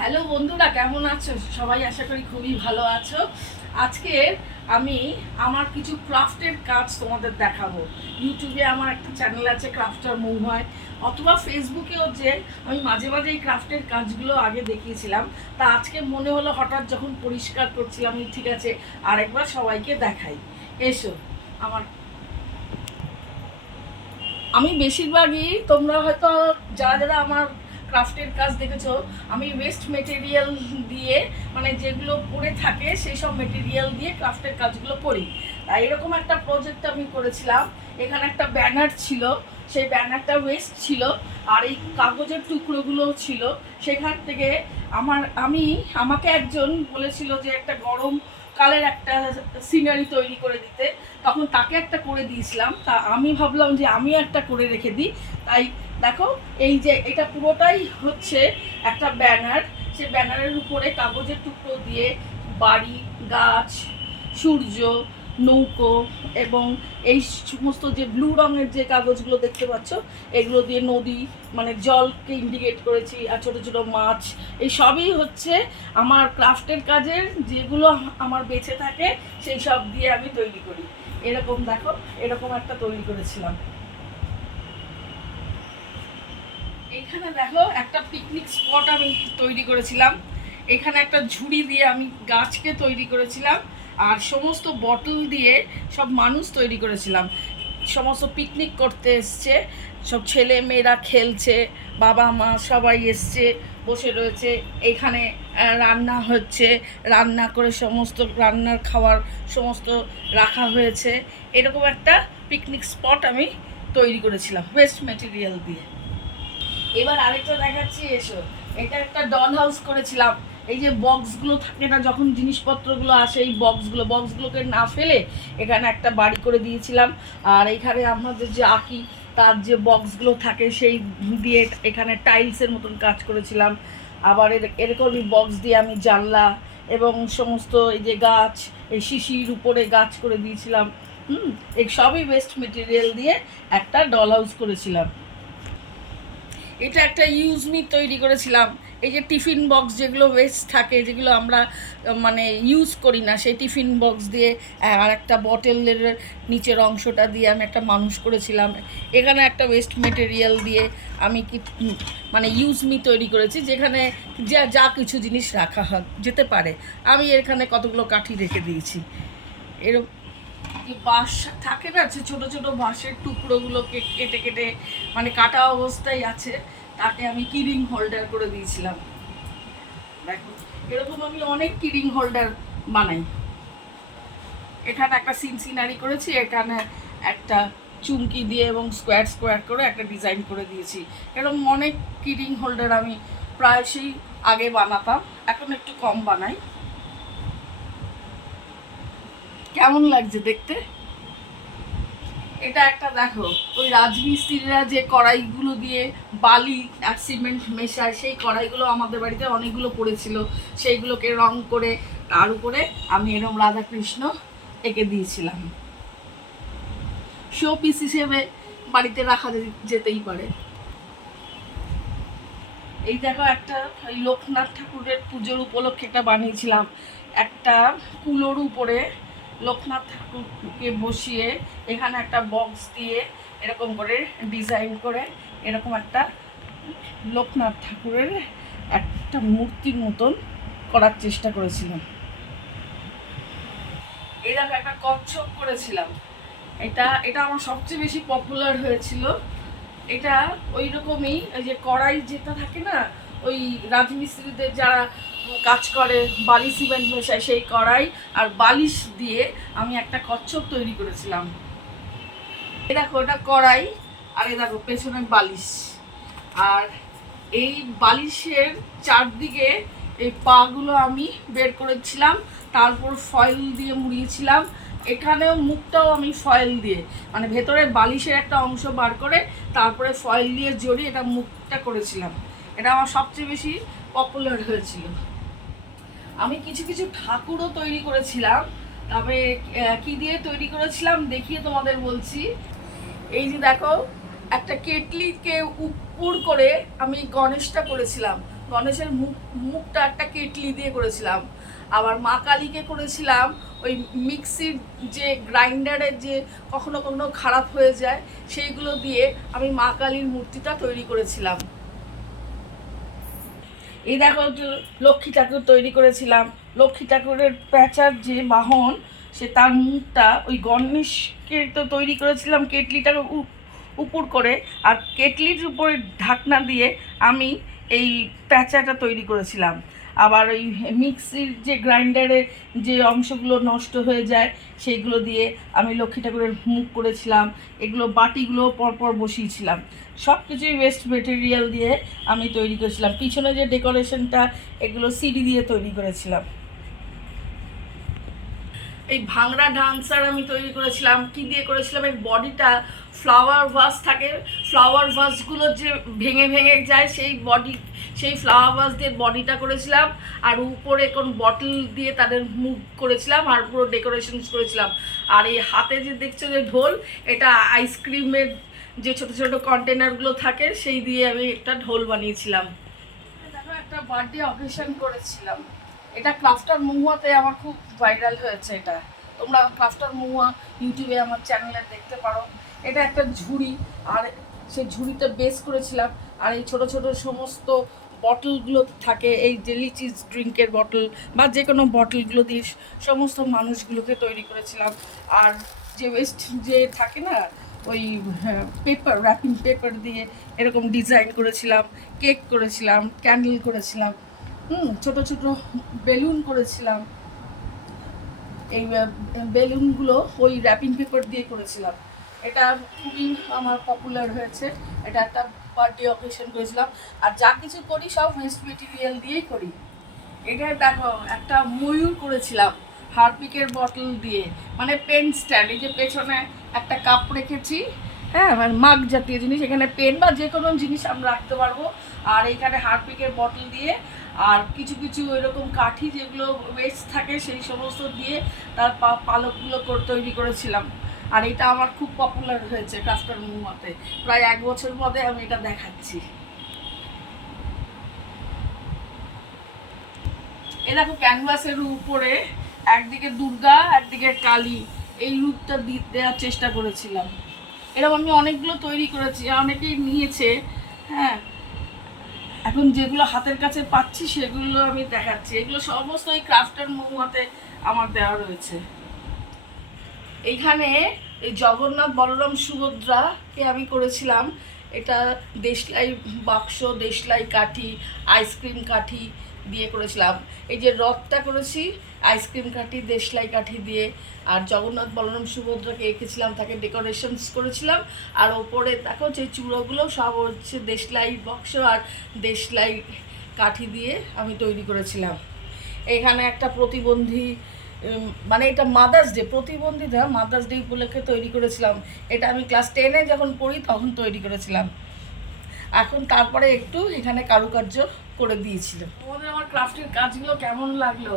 Hello বন্ধুরা, কেমন আছো সবাই? আশা করি খুবই ভালো আছো। আজকে আমি আমার কিছু ক্রাফটের কাজ তোমাদের দেখাবো। ইউটিউবে আমার একটা চ্যানেল আছে ক্রাফটার মৌমায়, অথবা ফেসবুকেও যে আমি মাঝে মাঝে এই ক্রাফটের কাজগুলো আগে দেখিয়েছিলাম। তা আজকে মনে হলো হঠাৎ যখন পরিষ্কার করছিলাম, ঠিক আছে আরেকবার সবাইকে দেখাই। এসো আমার আমি বেশিরভাগই তোমরা হয়তো যারা যারা আমার ক্রাফটের কাজ দেখেছো, আমি ওয়েস্ট মেটেরিয়াল দিয়ে মানে যেগুলো পড়ে থাকে সেই সব মেটেরিয়াল দিয়ে ক্রাফটের কাজগুলো করি। তাই এরকম একটা প্রজেক্ট আমি করেছিলাম। এখানে একটা ব্যানার ছিল, সেই ব্যানারটা ওয়েস্ট ছিল, আর এই কাগজের টুকরোগুলো ছিল। সেখান থেকে আমাকে একজন বলেছিল যে একটা গরম কালের একটা সিনারি তৈরি করে দিতে। তখন তাকে একটা করে দিয়েছিলাম। তা আমি ভাবলাম যে আমি একটা করে রেখে দিই। তাই দেখো, এই যে এটা পুরোটাই হচ্ছে একটা ব্যানার। সে ব্যানারের উপরে কাগজের টুকরো দিয়ে বাড়ি, গাছ, সূর্য, নৌকো এবং এই সমস্ত যে ব্লু রঙের যে কাগজগুলো দেখতে পাচ্ছ, এগুলো দিয়ে নদী মানে জলকে ইন্ডিকেট করেছি, আর ছোটো ছোটো মাছ। এই সবই হচ্ছে আমার ক্রাফটের কাজের যেগুলো আমার বেঁচে থাকে সেই সব দিয়ে আমি তৈরি করি। এরকম দেখো, এরকম একটা তৈরি করেছিলাম। এখানে দেখো একটা পিকনিক স্পট আমি তৈরি করেছিলাম। এখানে একটা ঝুড়ি দিয়ে আমি গাছকে তৈরি করেছিলাম, আর সমস্ত বটল দিয়ে সব মানুষ তৈরি করেছিলাম। সমস্ত পিকনিক করতে এসছে, সব ছেলে মেয়েরা খেলছে, বাবা মা সবাই এসছে, বসে রয়েছে। এখানে রান্না হচ্ছে, রান্না করে সমস্ত রান্নার খাবার সমস্ত রাখা হয়েছে। এরকম একটা পিকনিক স্পট আমি তৈরি করেছিলাম ওয়েস্ট মেটেরিয়াল দিয়ে। এবার আরেকটা দেখাচ্ছি, এসো। এটা একটা ডল হাউস করেছিলাম। এই যে বক্সগুলো থাকে না, যখন জিনিসপত্রগুলো আসে, এই বক্সগুলোকে না ফেলে এখানে একটা বাড়ি করে দিয়েছিলাম। আর এখানে আমাদের যে আঁকি তার যে বক্সগুলো থাকে সেই দিয়ে এখানে টাইলসের মতন কাজ করেছিলাম। আবার এরকমই বক্স দিয়ে আমি জানলা এবং সমস্ত এই যে গাছ, এই শিশির উপরে গাছ করে দিয়েছিলাম। এই সবই ওয়েস্ট মেটেরিয়াল দিয়ে একটা ডল হাউস করেছিলাম। এটা একটা ইউজমি তৈরি করেছিলাম। এই যে টিফিন বক্স যেগুলো ওয়েস্ট থাকে, যেগুলো আমরা মানে ইউজ করি না, সেই টিফিন বক্স দিয়ে আর একটা বটলের নিচের অংশটা দিয়ে আমি একটা মানুষ করেছিলাম। এখানে একটা ওয়েস্ট মেটেরিয়াল দিয়ে আমি মানে ইউজমি তৈরি করেছি, যেখানে যা যা কিছু জিনিস রাখা যেতে পারে। আমি এখানে কতগুলো কাঠি রেখে দিয়েছি। এরকম বাঁশ থাকে না, ছোটো ছোটো বাঁশের টুকরোগুলোকে কেটে কেটে মানে কাটা অবস্থায় আছে, তাকে আমি কিরিং হোল্ডার করে দিয়েছিলাম। দেখো, এরকম আমি অনেক কিরিং হোল্ডার বানাই। এখানে একটা সিনারি করেছি, এখানে একটা চুমকি দিয়ে এবং স্কোয়ার স্কোয়ার করে একটা ডিজাইন করে দিয়েছি। এরকম অনেক কিরিং হোল্ডার আমি প্রায়শই আগে বানাতাম, এখন একটু কম বানাই। কেমন লাগছে দেখতে? এটা একটা দেখো, ওই রাজমিস্ত্রিরা যে কড়াইগুলো দিয়ে বালি আর সিমেন্ট মেশায়, সেই কড়াইগুলো আমাদের বাড়িতে অনেকগুলো পড়েছিল। সেইগুলোকে রং করে তার উপরে আমি এরকম রাধাকৃষ্ণ এঁকে দিয়েছিলাম। শো পিস হিসেবে বাড়িতে রাখা যেতেই পারে। এই দেখো, একটা লোকনাথ ঠাকুরের পুজোর উপলক্ষে একটা বানিয়েছিলাম। একটা কুলোর উপরে লোকনাথ ঠাকুরকে বসিয়ে এখানে একটা বক্স দিয়ে এরকম করে ডিজাইন করে এরকম একটা লোকনাথ ঠাকুরের একটা মূর্তির মতন করার চেষ্টা করেছিলাম। এই দেখো, একটা কচ্ছপ করেছিলাম। এটা এটা আমার সবচেয়ে বেশি পপুলার হয়েছিল। এটা ওই রকমই, ওই যে কড়াই যেটা থাকে না, ওই রাজমিস্ত্রিদের যারা কাজ করে বালি সিমেন্ট মেশায়, সেই কড়াই আর বালিশ দিয়ে আমি একটা কচ্ছপ তৈরি করেছিলাম। এ দেখো, ওটা কড়াই, আর এ দেখো পেছনে বালিশ। আর এই বালিশের চারদিকে এই পাগুলো আমি বের করেছিলাম, তারপর ফয়েল দিয়ে মুড়িয়েছিলাম। এখানেও মুখটাও আমি ফয়েল দিয়ে মানে ভেতরে বালিশের একটা অংশ বার করে তারপরে ফয়েল দিয়ে জড়িয়ে এটা মুখটা করেছিলাম। এটা আমার সবচেয়ে বেশি পপুলার হয়েছিল। আমি কিছু কিছু ঠাকুরও তৈরি করেছিলাম, তবে কি দিয়ে তৈরি করেছিলাম দেখিয়ে তোমাদের বলছি। এই যে দেখো, একটা কেটলিকে উপর করে আমি গণেশটা করেছিলাম। গণেশের মুখটা একটা কেটলি দিয়ে করেছিলাম। আবার মা কালীকে করেছিলাম ওই মিক্সির যে গ্রাইন্ডারের যে কখনো কখনো খারাপ হয়ে যায় সেইগুলো দিয়ে আমি মা কালীর মূর্তিটা তৈরি করেছিলাম। এই দেখো লক্ষ্মী ঠাকুর তৈরি করেছিলাম। লক্ষ্মী ঠাকুরের প্যাঁচার যে বাহন, সে তার মুখটা ওই গণেশকে তো তৈরি করেছিলাম কেটলিটাকে উপর করে, আর কেটলির উপরে ঢাকনা দিয়ে আমি এই প্যাঁচাটা তৈরি করেছিলাম। আবার ওই মিক্সির যে গ্রাইন্ডারের যে অংশগুলো নষ্ট হয়ে যায় সেইগুলো দিয়ে আমি লক্ষ্মী ঠাকুরের মুখ করেছিলাম। এগুলো বাটিগুলো পরপর বসিয়েছিলাম। সব কিছুই ওয়েস্ট মেটেরিয়াল দিয়ে আমি তৈরি করেছিলাম। পিছনে যে ডেকোরেশনটা, এগুলো সিডি দিয়ে তৈরি করেছিলাম। এই ভাংড়া ডান্সার আমি তৈরি করেছিলাম। কি দিয়ে করেছিলাম, এই বডিটা ফ্লাওয়ার ভাস থাকে, ফ্লাওয়ার ভাসগুলো যে ভেঙে ভেঙে যায় সেই ফ্লাওয়ার ভাস দিয়ে বডিটা করেছিলাম। আর উপরে কোন বটল দিয়ে তাদের মুখ করেছিলাম, আর পুরো ডেকোরেশনস করেছিলাম। আর এই হাতে যে দেখছো যে ঢোল, এটা আইসক্রিমের যে ছোট ছোট কন্টেনারগুলো থাকে সেই দিয়ে আমি একটা ঢোল বানিয়েছিলাম। দেখো একটা বার্থডে অকেশন করেছিলাম। এটা ক্রাফটার মহুয়াতে আমার খুব ভাইরাল হয়েছে। এটা তোমরা ক্রাফটার মহুয়া ইউটিউবে আমার চ্যানেলে দেখতে পারো। এটা একটা ঝুড়ি, আর সেই ঝুড়িটা বেস করেছিলাম। আর এই ছোট ছোট সমস্ত বটলগুলো থাকে, এই জেলি চিজ ড্রিঙ্কের বটল বা যে কোনো বটলগুলো দিয়ে সমস্ত মানুষগুলোকে তৈরি করেছিলাম। আর যে ওয়েস্ট যে থাকে না, ওই পেপার, র্যাপিং পেপার দিয়ে এরকম ডিজাইন করেছিলাম। কেক করেছিলাম, ক্যান্ডেল করেছিলাম, ছোট ছোট বেলুন করেছিলাম। এই বেলুনগুলো ওই র্যাপিং পেপার দিয়ে করেছিলাম। এটা খুবই আমার পপুলার হয়েছে। এটা একটা বার্থডে অকেশন করেছিলাম। আর যা কিছু করি সব ওয়েস্ট মেটেরিয়াল দিয়েই করি। এটা দেখো একটা ময়ূর করেছিলাম হারপিকের বটল দিয়ে, মানে পেন স্ট্যান্ড। এই যে পেছনে একটা কাপ রেখেছি, হ্যাঁ, মানে মাগ জাতীয় জিনিস, এখানে পেন বা যে কোনো জিনিস আমরা রাখতে পারবো। আর এইখানে হারপিকের বটল দিয়ে, আর কিছু কিছু এরকম কাঠি যেগুলো ওয়েস্ট থাকে সেই সমস্ত দিয়ে তার পালকগুলো তৈরি করেছিলাম। আর এটা আমার খুব পপুলার হয়েছে ক্রাফটার মহুয়াতে। প্রায় 1 বছর পরে আমি এটা দেখাচ্ছি। এ দেখো ক্যানভাসের উপরে একদিকে দুর্গা একদিকে কালী, এই রূপটা দেওয়ার চেষ্টা করেছিলাম। এরকম আমি অনেকগুলো তৈরি করেছি, অনেকেই নিয়েছে। হ্যাঁ, এখন যেগুলো হাতের কাছে পাচ্ছি সেগুলো আমি দেখাচ্ছি। এগুলো সমস্ত এই ক্রাফটার মহুয়াতে আমার দেওয়া রয়েছে। এইখানে এই জগন্নাথ বলরাম সুভদ্রাকে আমি করেছিলাম। এটা দেশলাই বাক্স, দেশলাই কাঠি, আইসক্রিম কাঠি দিয়ে করেছিলাম। এই যে রথটা করেছি আইসক্রিম কাঠি, দেশলাই কাঠি দিয়ে। আর জগন্নাথ বলরাম সুভদ্রাকে এঁকেছিলাম, তাকে ডেকোরেশনস করেছিলাম। আর ওপরে দেখো যে চূড়োগুলো সব হচ্ছে দেশলাই বাক্স আর দেশলাই কাঠি দিয়ে আমি তৈরি করেছিলাম। এখানে একটা প্রতিবন্ধী, মানে এটা মাদার্স ডে, প্রতিবন্ধীরা মাদার্স ডে উপলক্ষে তৈরি করেছিলাম। এটা আমি ক্লাস 10-এ যখন পড়ি তখন তৈরি করেছিলাম। এখন তারপরে একটু এখানে কারুকার্য করে দিয়েছিল। তোমাদের আমার ক্রাফটের কাজগুলো কেমন লাগলো?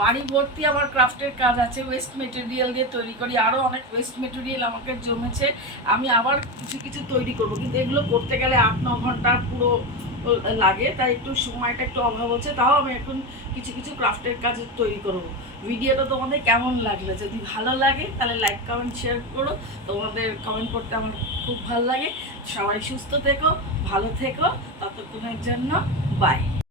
বাড়ি ভর্তি আমার ক্রাফটের কাজ আছে, ওয়েস্ট মেটেরিয়াল দিয়ে তৈরি করি। আরও অনেক ওয়েস্ট মেটেরিয়াল আমাকে জমেছে, আমি আবার কিছু কিছু তৈরি করব। কিন্তু এগুলো করতে গেলে 8-9 ঘন্টা পুরো লাগে, তাই একটু সময়টা একটু অভাব হচ্ছে। তাও আমি এখন কিছু কিছু ক্রাফটের কাজ তৈরি করব। ভিডিওটা তোমাদের কেমন লাগলো? যদি ভালো লাগে তাহলে লাইক কমেন্ট শেয়ার করো। তোমাদের কমেন্ট করতে আমার খুব ভালো লাগে। সবাই সুস্থ থেকো, ভালো থেকো, ততক্ষণের জন্য বাই।